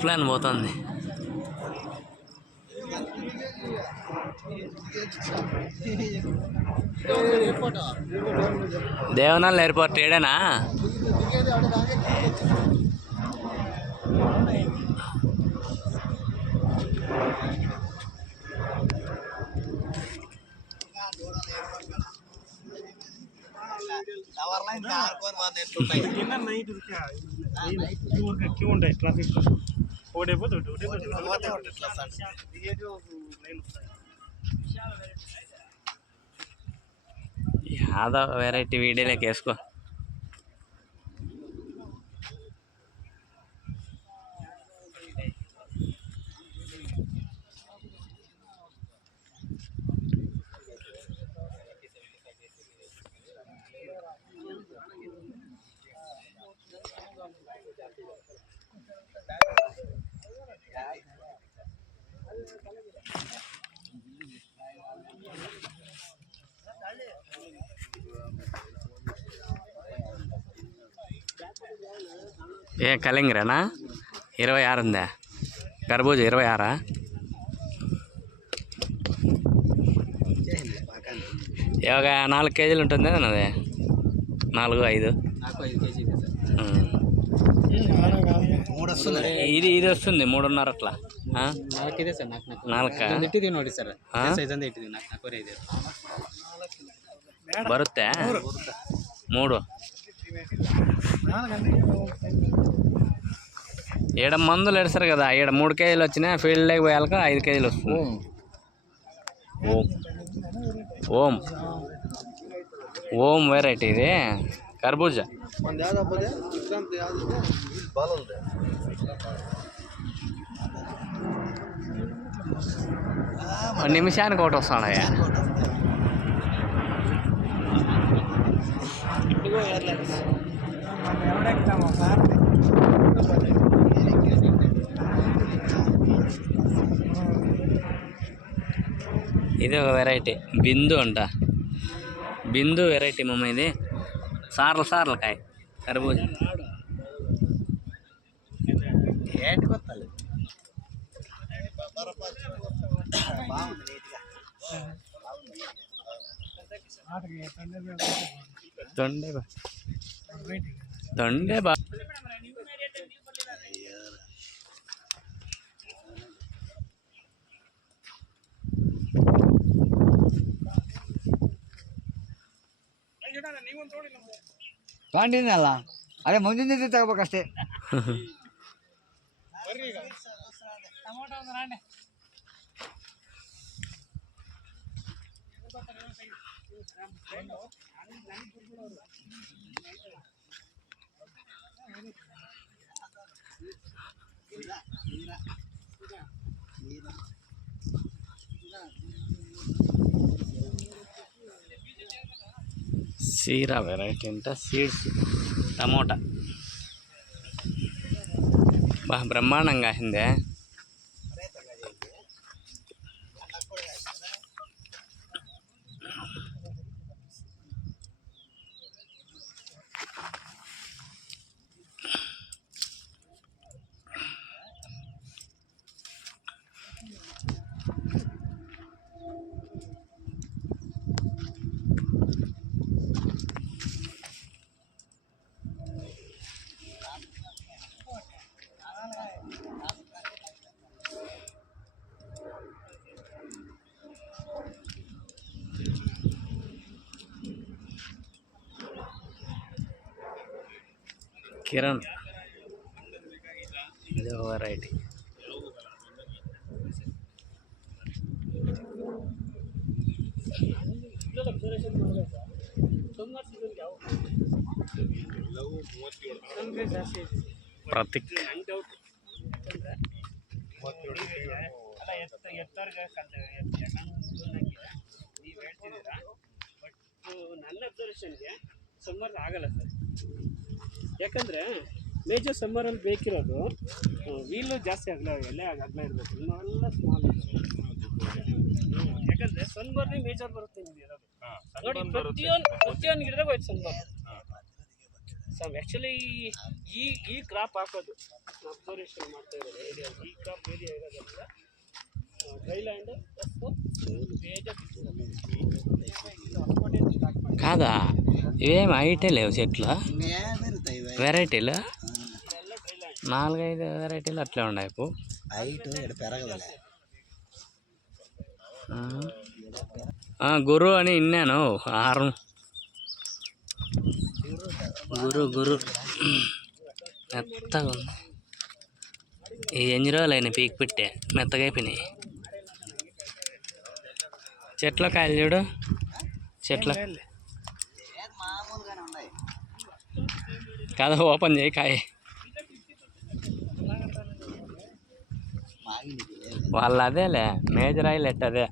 Rough line పోతుంది. దేవనల్ airport ఏడేనా? Yadav variety వీడియోలోకి వేసుకో. ఏ కలింగరేనా? 26 ఉందా? కర్బూజా 26? ఒక 4 కేజీలు ఉంటుంది అన్నది. 4, 5 ఇది వస్తుంది 3.5 అట్లా. 4 ಬರುತ್ತೆ 3. ఈడ మందులు ఎడతారు కదా, ఈడ 3 కేజీలు వచ్చినాయి. ఫీల్డ్లోకి పోయాక 5 కేజీలు వస్తుంది. ఓం వెరైటీ ఇది కర్బూజా. నిమిషానికి ఒకటి వస్తాడయ్యా. ఇది ఒక వెరైటీ బిందు అంట. బిందు వెరైటీ మమ్మ. ఇది సార్లు కాయ కర్బూజా. తొండే బా ಕಾಂಡಿನಲ್ಲ ಅದೇ ಮುಂದಿನ ತಗೋಬೇಕಷ್ಟೇ. సీరా వెరైటీ అంట. సీడ్స్ టమోటా బాగా బ్రహ్మాండంగా అయిందే. కిరణ్ ఇది వెరైటీ. ಪ್ರತೀಕ್ ನನ್ನ ಅಬ್ಸರ್ವೇಷನ್ಗೆ ಸಮ್ಮರ್ ಆಗಲ್ಲ ಸರ್. ಯಾಕಂದರೆ ಮೇಜರ್ ಸಮ್ಮರಲ್ಲಿ ಬೇಕಿರೋದು ವೀಲು ಜಾಸ್ತಿ ಅಗಲ ಇರಬೇಕು, ಇನ್ನೆಲ್ಲ ಸ್ಮಾಲ್. ಯಾಕಂದರೆ ಸನ್ಬರ್ನೇ ಮೇಜರ್ ಬರುತ್ತೆ ನಿಮ್ಗೆ ಇರೋದು. ನೋಡಿ ಪ್ರತಿಯೊಂದು ಗಿಡದಾಗ ಹೋಯ್ತು ಸನ್ಬರ್. ಆ್ಯಕ್ಚುಲಿ ಈ ಕ್ರಾಪ್ ಹಾಕೋದು ಅಬ್ಸರ್ವೇಷನ್ ಮಾಡ್ತಾ ಇರೋದು ಏರಿಯಾ, ಈ ಕ್ರಾಪ್ ಏರಿಯಾ ಇರೋದ್ರಿಂದ ಡ್ರೈ ಲ್ಯಾಂಡ್ కాదా ఇవేం హైటే లేవు చెట్లు వెరైటీలు 4-5 వెరైటీలు అట్లే ఉన్నాయి పో హైట్ పెరగదలే. గురు అని విన్నాను ఆరం గురు మెత్తగా ఉంది. ఈ ఎన్ని రోజులు అయినా పీక్ పెట్టే మెత్తగా అయిపోయినాయి. చెట్ల కాయలు చూడు, చెట్ల కాదు ఓపెన్ చేయి కాయ. వాళ్ళు అదేలే మేజర్ ఆయిల్ ఎట్ అదే